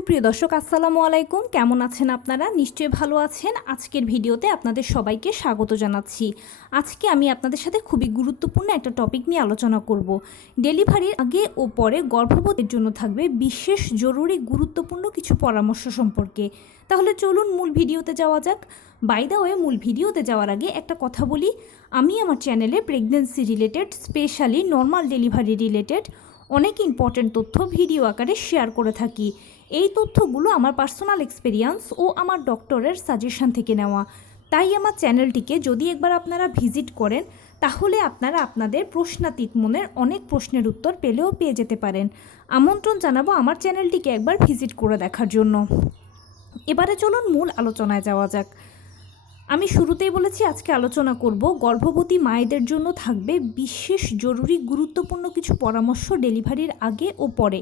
সুপ্রিয় দর্শক আসসালামু আলাইকুম, কেমন আছেন আপনারা? নিশ্চয়ই ভালো আছেন। আজকের ভিডিওতে আপনাদের সবাইকে স্বাগত জানাচ্ছি। আজকে আমি আপনাদের সাথে খুবই গুরুত্বপূর্ণ একটা টপিক নিয়ে আলোচনা করব। ডেলিভারির আগে ও পরে গর্ভবতীর জন্য থাকবে বিশেষ জরুরি গুরুত্বপূর্ণ কিছু পরামর্শ সম্পর্কে। তাহলে চলুন মূল ভিডিওতে যাওয়া যাক। বাই দ্য ওয়ে, মূল ভিডিওতে যাওয়ার আগে একটা কথা বলি, আমি আমার চ্যানেলে pregnancy related, specially normal delivery related অনেক ইম্পর্ট্যান্ট তথ্য ভিডিও আকারে শেয়ার করে থাকি। এই তথ্যগুলো আমার পার্সোনাল এক্সপেরিয়েন্স ও আমার ডক্টরের সাজেশন থেকে নেওয়া। তাই আমার চ্যানেলটিকে যদি একবার আপনারা ভিজিট করেন, তাহলে আপনারা আপনাদের প্রশ্নাতীত মনের অনেক প্রশ্নের উত্তর পেয়ে যেতে পারেন। আমন্ত্রণ জানাবো আমার চ্যানেলটিকে একবার ভিজিট করে দেখার জন্য। এবারে চলুন মূল আলোচনায় যাওয়া যাক। আমি শুরুতেই বলেছি আজকে আলোচনা করব গর্ভবতী মায়েদের জন্য থাকবে বিশেষ জরুরি গুরুত্বপূর্ণ কিছু পরামর্শ ডেলিভারির আগে ও পরে।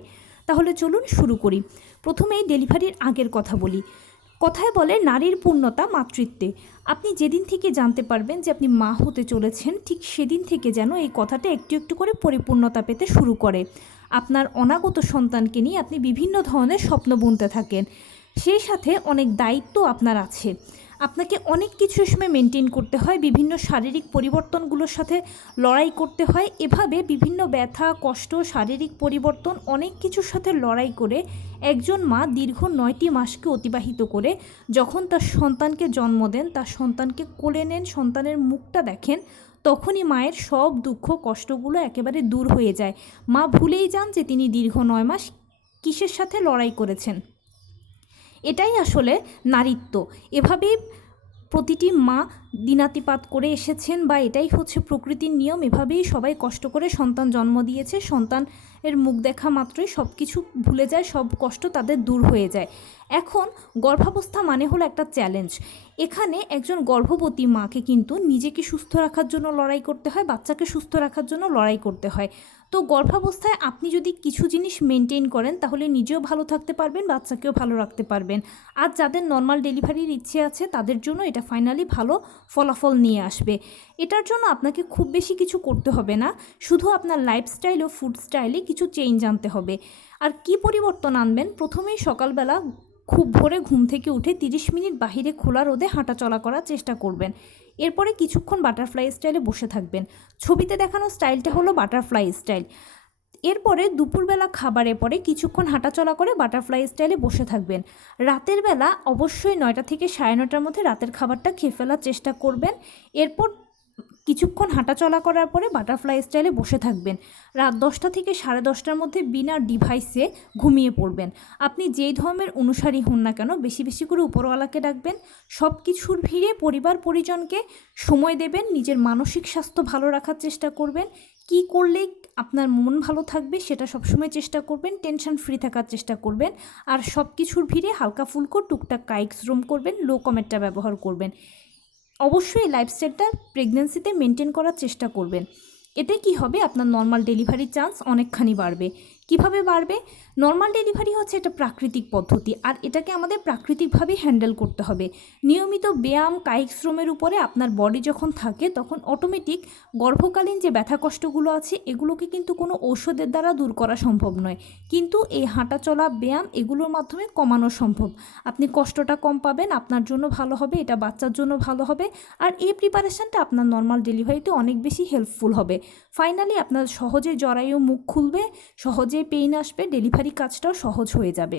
তাহলে চলুন শুরু করি। প্রথমেই ডেলিভারির আগের কথা বলি। কথায় বলে নারীর পূর্ণতা মাতৃত্বে। আপনি যেদিন থেকে জানতে পারবেন যে আপনি মা হতে চলেছেন, ঠিক সেদিন থেকে যেন এই কথাটা একটু একটু করে পরিপূর্ণতা পেতে শুরু করে। আপনার অনাগত সন্তানকে নিয়ে আপনি বিভিন্ন ধরনের স্বপ্ন বুনতে থাকেন। সেই সাথে অনেক দায়িত্ব আপনার আছে। আপনাকে অনেক কিছু সময় মেনটেন করতে হয়, বিভিন্ন শারীরিক পরিবর্তনগুলোর সাথে লড়াই করতে হয়। এভাবে বিভিন্ন ব্যথা, কষ্ট, শারীরিক পরিবর্তন অনেক কিছুর সাথে লড়াই করে একজন মা দীর্ঘ 9টি মাসকে অতিবাহিত করে যখন তার সন্তানকে জন্ম দেন, তার সন্তানকে কোলে নেন, সন্তানের মুখটা দেখেন, তখনই মায়ের সব দুঃখ কষ্টগুলো একেবারে দূর হয়ে যায়। মা ভুলেই যান যে তিনি দীর্ঘ 9 মাস কিসের সাথে লড়াই করেছেন। এটাই আসলে নারীত্ব। এভাবেই প্রতিটি মা দিনাতিপাত করে এসেছেন, বা এটাই হচ্ছে প্রকৃতির নিয়ম। এভাবেই সবাই কষ্ট করে সন্তান জন্ম দিয়েছে। সন্তানের মুখ দেখা মাত্রই সব কিছু ভুলে যায়, সব কষ্ট তাদের দূর হয়ে যায়। এখন গর্ভাবস্থা মানে হলো একটা চ্যালেঞ্জ। এখানে একজন গর্ভবতী মাকে কিন্তু নিজেকে সুস্থ রাখার জন্য লড়াই করতে হয়, বাচ্চাকে সুস্থ রাখার জন্য লড়াই করতে হয়। তো গর্ভাবস্থায় আপনি যদি কিছু জিনিস মেনটেন করেন, তাহলে নিজেও ভালো থাকতে পারবেন, বাচ্চাকেও ভালো রাখতে পারবেন। আর যাদের নর্মাল ডেলিভারির ইচ্ছে আছে, তাদের জন্য এটা ফাইনালি ভালো ফলাফল নিয়ে আসবে। এটার জন্য আপনাকে খুব বেশি কিছু করতে হবে না, শুধু আপনার লাইফস্টাইল ও ফুড স্টাইলে কিছু চেঞ্জ আনতে হবে। আর কি পরিবর্তন আনবেন? প্রথমেই সকালবেলা খুব ভোরে ঘুম থেকে উঠে 30 মিনিট বাহিরে খোলা রোদে হাঁটাচলা করার চেষ্টা করবেন। এরপরে কিছুক্ষণ বাটারফ্লাই স্টাইলে বসে থাকবেন। ছবিতে দেখানো স্টাইলটা হলো বাটারফ্লাই স্টাইল। এরপরে দুপুরবেলা খাবারের পরে কিছুক্ষণ হাঁটাচলা করে বাটারফ্লাই স্টাইলে বসে থাকবেন। রাতের বেলা অবশ্যই 9টা থেকে 9:30টার মধ্যে রাতের খাবারটা খেয়ে ফেলার চেষ্টা করবেন। এরপর কিছুক্ষণ হাঁটাচলা করার পরে বাটারফ্লাই স্টাইলে বসে থাকবেন। রাত 10টা থেকে 10:30টার মধ্যে বিনা ডিভাইসে ঘুমিয়ে পড়বেন। আপনি যেই ধর্মের অনুসারী হন না কেন, বেশি বেশি করে উপরওয়ালাকে ডাকবেন। সব কিছুর ভিড়ে পরিবার পরিজনকে সময় দেবেন। নিজের মানসিক স্বাস্থ্য ভালো রাখার চেষ্টা করবেন। কি করলে আপনার মন ভালো থাকবে সেটা সবসময় চেষ্টা করবেন। টেনশন ফ্রি থাকার চেষ্টা করবেন। আর সব কিছুর ভিড়ে হালকা ফুলকো টুকটাক কায়িক শ্রম করবেন, লো কমেন্টটা ব্যবহার করবেন। অবশ্যই এই লাইফস্টাইলটা প্রেগনেন্সিতে মেনটেন করার চেষ্টা করবেন। এতে কি হবে, আপনার নর্মাল ডেলিভারির চান্স অনেকখানি বাড়বে। কিভাবে বাড়বে? নর্মাল ডেলিভারি হচ্ছে একটা প্রাকৃতিক পদ্ধতি, আর এটাকে আমাদের প্রাকৃতিকভাবে হ্যান্ডেল করতে হবে। নিয়মিত ব্যায়াম, কায়িক শ্রমের উপরে আপনার বডি যখন থাকে, তখন অটোমেটিক গর্ভকালীন যে ব্যথা কষ্টগুলো আছে, এগুলোকে কিন্তু কোনো ঔষধের দ্বারা দূর করা সম্ভব নয়। কিন্তু এই হাঁটাচলা, ব্যায়াম এগুলোর মাধ্যমে কমানো সম্ভব। আপনি কষ্টটা কম পাবেন, আপনার জন্য ভালো হবে, এটা বাচ্চার জন্য ভালো হবে। আর এই প্রিপারেশনটা আপনার নর্মাল ডেলিভারিতে অনেক বেশি হেল্পফুল হবে। ফাইনালি আপনার সহজে জরায়ু মুখ খুলবে, সহজে পেইন আসবে, ডেলিভারি কাজটাও সহজ হয়ে যাবে।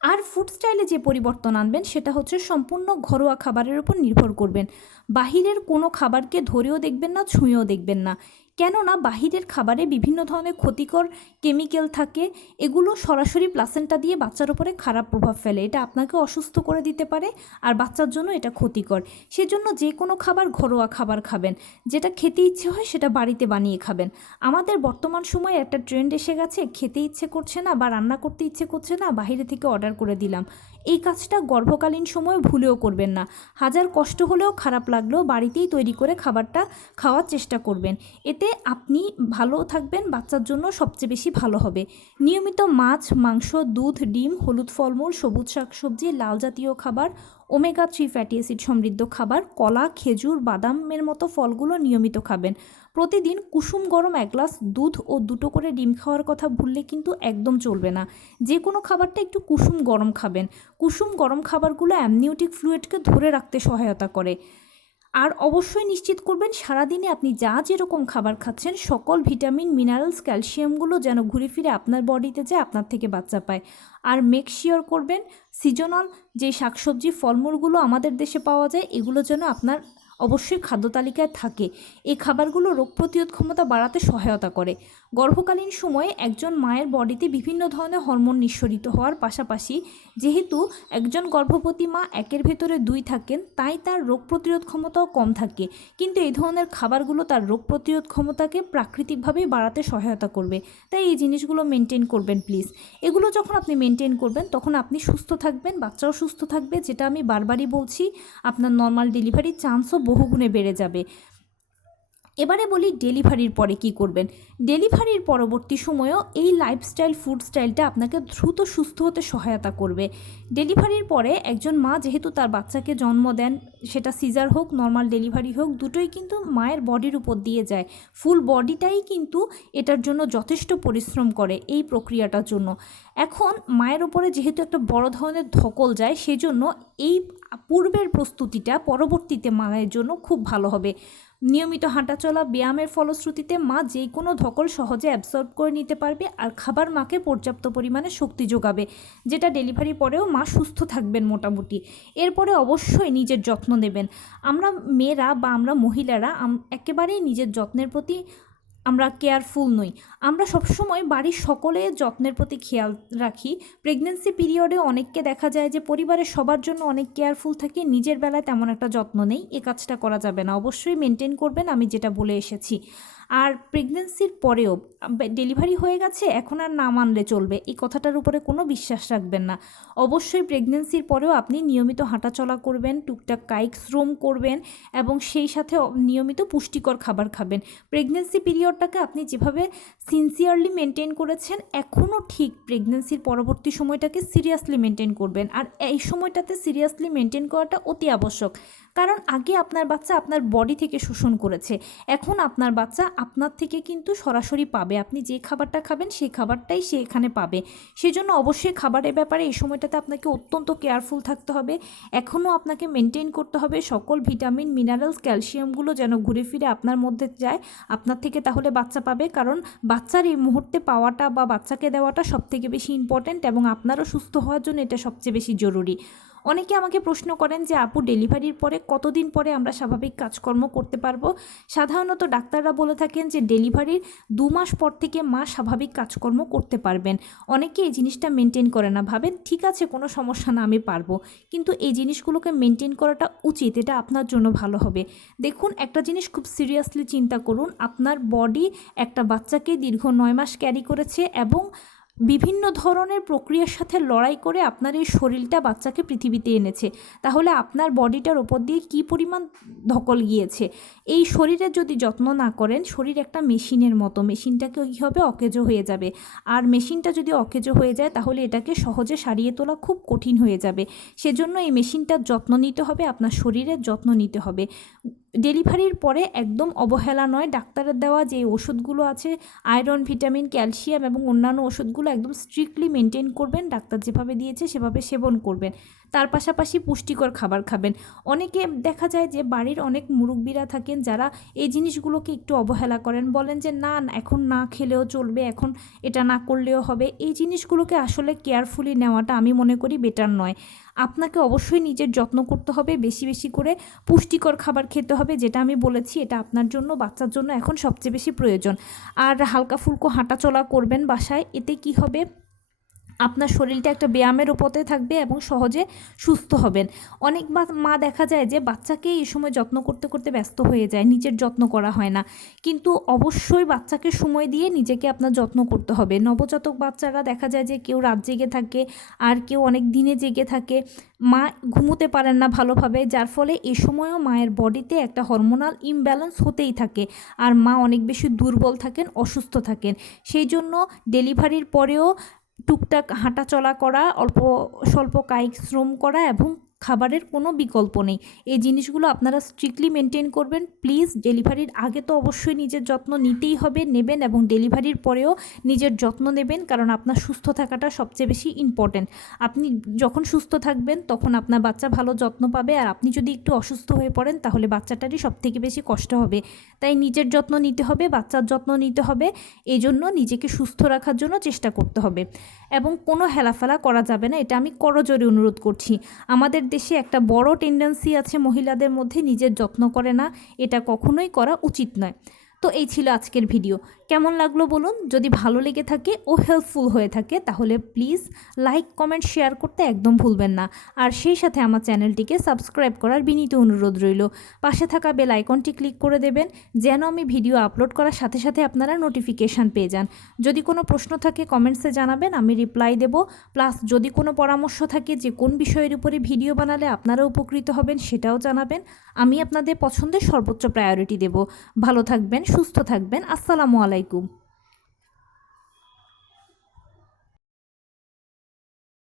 আর ফুড স্টাইলে যে পরিবর্তন আনবেন সেটা হচ্ছে সম্পূর্ণ ঘরোয়া খাবারের উপর নির্ভর করবেন। বাহিরের কোনো খাবারকে ধরেও দেখবেন না, ছুঁয়েও দেখবেন না। কেননা বাহিরের খাবারে বিভিন্ন ধরনের ক্ষতিকর কেমিক্যাল থাকে। এগুলো সরাসরি প্লাসেন্টা দিয়ে বাচ্চার উপরে খারাপ প্রভাব ফেলে। এটা আপনাকে অসুস্থ করে দিতে পারে, আর বাচ্চার জন্য এটা ক্ষতিকর। সেজন্য যে কোনো খাবার ঘরোয়া খাবার খাবেন। যেটা খেতে ইচ্ছে হয় সেটা বাড়িতে বানিয়ে খাবেন। আমাদের বর্তমান সময়ে একটা ট্রেন্ড এসে গেছে, খেতে ইচ্ছে করছে না বা রান্না করতে ইচ্ছে করছে না, বাইরে থেকে অর্ডার করে দিলাম। এই কাজটা গর্ভকালীন সময়ে ভুলেও করবেন না। হাজার কষ্ট হলেও, খারাপ লাগলেও বাড়িতেই তৈরি করে খাবারটা খাওয়ার চেষ্টা করবেন। এতে আপনি ভালো থাকবেন, বাচ্চার জন্য সবচেয়ে বেশি ভালো হবে। নিয়মিত মাছ, মাংস, দুধ, ডিম, হলুদ ফলমূল, সবুজ শাকসবজি, লাল জাতীয় খাবার, ওমেগা 3 ফ্যাটি অ্যাসিড সমৃদ্ধ খাবার, কলা, খেজুর, বাদামের মতো ফলগুলো নিয়মিত খাবেন। প্রতিদিন কুসুম গরম 1 গ্লাস দুধ ও 2টো করে ডিম খাওয়ার কথা ভুললে কিন্তু একদম চলবে না। যে কোনো খাবারটা একটু কুসুম গরম খাবেন। কুসুম গরম খাবারগুলো অ্যামনিওটিক ফ্লুইডকে ধরে রাখতে সহায়তা করে। আর অবশ্যই নিশ্চিত করবেন সারাদিনে আপনি যা যেরকম খাবার খাচ্ছেন সকল ভিটামিন, মিনারেলস, ক্যালসিয়ামগুলো যেন ঘুরে ফিরে আপনার বডিতে যায়, আপনার থেকে বাচ্চা পায়। আর মেক শিওর করবেন সিজনাল যে শাকসবজি, ফলমূলগুলো আমাদের দেশে পাওয়া যায় এগুলো যেন আপনার অবশ্যই খাদ্য তালিকায় থাকে। এই খাবারগুলো রোগ প্রতিরোধ ক্ষমতা বাড়াতে সহায়তা করে। গর্ভকালীন সময়ে একজন মায়ের বডিতে বিভিন্ন ধরনের হরমোন নিঃসরিত হওয়ার পাশাপাশি যেহেতু একজন গর্ভবতী মা 1-এর ভেতরে 2 থাকেন, তাই তার রোগ প্রতিরোধ ক্ষমতাও কম থাকে। কিন্তু এই ধরনের খাবারগুলো তার রোগ প্রতিরোধ ক্ষমতাকে প্রাকৃতিকভাবেই বাড়াতে সহায়তা করবে। তাই এই জিনিসগুলো মেনটেন করবেন প্লিজ। এগুলো যখন আপনি মেনটেন করবেন তখন আপনি সুস্থ থাকবেন, বাচ্চাও সুস্থ থাকবে, যেটা আমি বারবারই বলছি, আপনার নর্মাল ডেলিভারির চান্সও বহুগুণে বেড়ে যাবে। এবারে বলি ডেলিভারির পরে কি করবেন। ডেলিভারির পরবর্তী সময়েও এই লাইফস্টাইল, ফুড স্টাইলটা আপনাকে দ্রুত সুস্থ হতে সহায়তা করবে। ডেলিভারির পরে একজন মা যেহেতু তার বাচ্চাকে জন্ম দেন, সেটা সিজার হোক, নর্মাল ডেলিভারি হোক, দুটোই কিন্তু মায়ের বডির উপর দিয়ে যায়। ফুল বডিটাই কিন্তু এটার জন্য যথেষ্ট পরিশ্রম করে এই প্রক্রিয়াটার জন্য। এখন মায়ের ওপরে যেহেতু একটা বড় ধরনের ধকল যায়, সেজন্য এই পূর্বের প্রস্তুতিটা পরবর্তীতে মায়ের জন্য খুব ভালো হবে। নিয়মিত হাঁটাচলা, ব্যায়ামের ফলশ্রুতিতে মা যে কোনো ধকল সহজে অ্যাবসর্ব করে নিতে পারবে আর খাবার মাকে পর্যাপ্ত পরিমাণে শক্তি যোগাবে, যেটা ডেলিভারি পরেও মা সুস্থ থাকবেন মোটামুটি। এরপরে অবশ্যই নিজের যত্ন নেবেন। আমরা মেয়েরা বা আমরা মহিলারা একেবারেই নিজের যত্নের প্রতি আমরা কেয়ারফুল নই। আমরা সবসময় বাড়ির সকলের যত্নের প্রতি খেয়াল রাখি। প্রেগনেন্সি পিরিয়ডে অনেককে দেখা যায় যে পরিবারের সবার জন্য অনেক কেয়ারফুল থাকে, নিজের বেলায় তেমন একটা যত্ন নেই। এই কাজটা করা যাবে না, অবশ্যই মেনটেন করবেন আমি যেটা বলে এসেছি। আর প্রেগনেন্সির পরেও ডেলিভারি হয়ে গেছে এখন আর না মানলে চলবে, এই কথাটার উপরে কোনো বিশ্বাস রাখবেন না। অবশ্যই প্রেগনেন্সির পরেও আপনি নিয়মিত হাঁটাচলা করবেন, টুকটাক কায়িক শ্রম করবেন এবং সেই সাথে নিয়মিত পুষ্টিকর খাবার খাবেন। প্রেগনেন্সি পিরিয়ডটাকে আপনি যেভাবে সিনসিয়ারলি মেনটেন করেছেন, এখনও ঠিক প্রেগনেন্সির পরবর্তী সময়টাকে সিরিয়াসলি মেনটেন করবেন। আর এই সময়টাতে সিরিয়াসলি মেনটেন করাটা অতি আবশ্যক, কারণ আগে আপনার বাচ্চা আপনার বডি থেকে শোষণ করেছে, এখন আপনার বাচ্চা আপনার থেকে কিন্তু সরাসরি পাবে। আপনি যে খাবারটা খাবেন সেই খাবারটাই সে এখানে পাবে। সেজন্য অবশ্যই খাবারের ব্যাপারে এই সময়টাতে আপনাকে অত্যন্ত কেয়ারফুল থাকতে হবে। এখনও আপনাকে মেনটেন করতে হবে সকল ভিটামিন, মিনারেলস, ক্যালসিয়ামগুলো যেন ঘুরে ফিরে আপনার মধ্যে যায়, আপনার থেকে তাহলে বাচ্চা পাবে। কারণ বাচ্চার এই মুহূর্তে পাওয়াটা বা বাচ্চাকে দেওয়াটা সবথেকে বেশি ইম্পর্ট্যান্ট এবং আপনারও সুস্থ হওয়ার জন্য এটা সবচেয়ে বেশি জরুরি। অনেকে আমাকে প্রশ্ন করেন যে আপু ডেলিভারির পরে কতদিন পরে আমরা স্বাভাবিক কাজকর্ম করতে পারবো। সাধারণত ডাক্তাররা বলে থাকেন যে ডেলিভারির 2 মাস পর থেকে মা স্বাভাবিক কাজকর্ম করতে পারবেন। অনেকে এই জিনিসটা মেনটেন করে না, ভাবেন ঠিক আছে কোনো সমস্যা না, আমি পারবো। কিন্তু এই জিনিসগুলোকে মেনটেন করাটা উচিত, এটা আপনার জন্য ভালো হবে। দেখুন, একটা জিনিস খুব সিরিয়াসলি চিন্তা করুন, আপনার বডি একটা বাচ্চাকে দীর্ঘ 9 মাস ক্যারি করেছে এবং বিভিন্ন ধরনের প্রক্রিয়ার সাথে লড়াই করে আপনার এই শরীরটা বাচ্চাকে পৃথিবীতে এনেছে। তাহলে আপনার বডিটার ওপর দিয়ে কী পরিমাণ ধকল গিয়েছে। এই শরীরের যদি যত্ন না করেন, শরীর একটা মেশিনের মতো, মেশিনটাকে কী হবে, অকেজো হয়ে যাবে। আর মেশিনটা যদি অকেজো হয়ে যায় তাহলে এটাকে সহজে সারিয়ে তোলা খুব কঠিন হয়ে যাবে। সেজন্য এই মেশিনটার যত্ন নিতে হবে, আপনার শরীরের যত্ন নিতে হবে। ডেলিভারির পরে একদম অবহেলা নয়, ডাক্তারের দেওয়া যে ওষুধগুলো আছে, আয়রন, ভিটামিন, ক্যালসিয়াম এবং অন্যান্য ওষুধগুলো একদম স্ট্রিক্টলি মেনটেন করবেন, ডাক্তার যেভাবে দিয়েছে সেভাবে সেবন করবেন। তার পাশাপাশি পুষ্টিকর খাবার খাবেন। অনেকে দেখা যায় যে বাড়ির অনেক মুরব্বিরা থাকেন যারা এই জিনিসগুলোকে একটু অবহেলা করেন, বলেন যে না এখন না খেলেও চলবে, এখন এটা না করলেও হবে। এই জিনিসগুলোকে আসলে কেয়ারফুলি নেওয়াটা আমি মনে করি বেটার নয়। আপনাকে অবশ্যই নিজের যত্ন করতে হবে, বেশি বেশি করে পুষ্টিকর খাবার খেতে হবে, যেটা আমি বলেছি এটা আপনার জন্য, বাচ্চার জন্য এখন সবচেয়ে বেশি প্রয়োজন। আর হালকা ফুলকো হাঁটাচলা করবেন বাসায়, এতে কি হবে, আপনার শরীরটা একটা ব্যায়ামের উপরে থাকবে এবং সহজে সুস্থ হবেন। অনেক মা দেখা যায় যে বাচ্চাকে এই সময় যত্ন করতে করতে ব্যস্ত হয়ে যায়, নিজের যত্ন করা হয় না। কিন্তু অবশ্যই বাচ্চাকে সময় দিয়ে নিজেকে আপনার যত্ন করতে হবে। নবজাতক বাচ্চারা দেখা যায় যে কেউ রাত জেগে থাকে আর কেউ অনেক দিনে জেগে থাকে, মা ঘুমোতে পারেন না ভালোভাবে, যার ফলে এই সময়ও মায়ের বডিতে একটা হরমোনাল ইমব্যালেন্স হতেই থাকে আর মা অনেক বেশি দুর্বল থাকেন, অসুস্থ থাকেন। সেই জন্য ডেলিভারির পরেও টুকটাক হাঁটাচলা করা, অল্প স্বল্প কায়িক শ্রম করা এবং খাবারের কোনো বিকল্প নেই। এই জিনিসগুলো আপনারা স্ট্রিক্টলি মেনটেন করবেন প্লিজ। ডেলিভারির আগে তো অবশ্যই নিজের যত্ন নিতেই হবে, নেবেন, এবং ডেলিভারির পরেও নিজের যত্ন নেবেন, কারণ আপনার সুস্থ থাকাটা সবচেয়ে বেশি ইম্পর্ট্যান্ট। আপনি যখন সুস্থ থাকবেন তখন আপনার বাচ্চা ভালো যত্ন পাবে, আর আপনি যদি একটু অসুস্থ হয়ে পড়েন তাহলে বাচ্চাটারই সবথেকে বেশি কষ্ট হবে। তাই নিজের যত্ন নিতে হবে, বাচ্চার যত্ন নিতে হবে, এই জন্য নিজেকে সুস্থ রাখার জন্য চেষ্টা করতে হবে এবং কোনো হেলাফেলা করা যাবে না, এটা আমি করজোরে অনুরোধ করছি। আমাদের দেশে একটা বড় টেন্ডেন্সি আছে মহিলাদের মধ্যে, নিজের যত্ন করে না, এটা কখনোই করা উচিত নয়। তো এই ছিল আজকের ভিডিও। কেমন লাগলো বলুন? যদি ভালো লেগে থাকে ও হেল্পফুল হয়ে থাকে তাহলে প্লিজ লাইক, কমেন্ট, শেয়ার করতে একদম ভুলবেন না। আর সেই সাথে আমার চ্যানেলটিকে সাবস্ক্রাইব করার বিনীত অনুরোধ রইল। পাশে থাকা বেল আইকনটি ক্লিক করে দেবেন যেন আমি ভিডিও আপলোড করার সাথে সাথে আপনারা নোটিফিকেশান পেয়ে যান। যদি কোনো প্রশ্ন থাকে কমেন্টসে জানাবেন, আমি রিপ্লাই দেব। প্লাস যদি কোনো পরামর্শ থাকে যে কোন বিষয়ের উপরে ভিডিও বানালে আপনারা উপকৃত হবেন সেটাও জানাবেন। আমি আপনাদের পছন্দের সর্বোচ্চ প্রায়োরিটি দেব। ভালো থাকবেন, সুস্থ থাকবেন। আসসালামু আলাইকুম।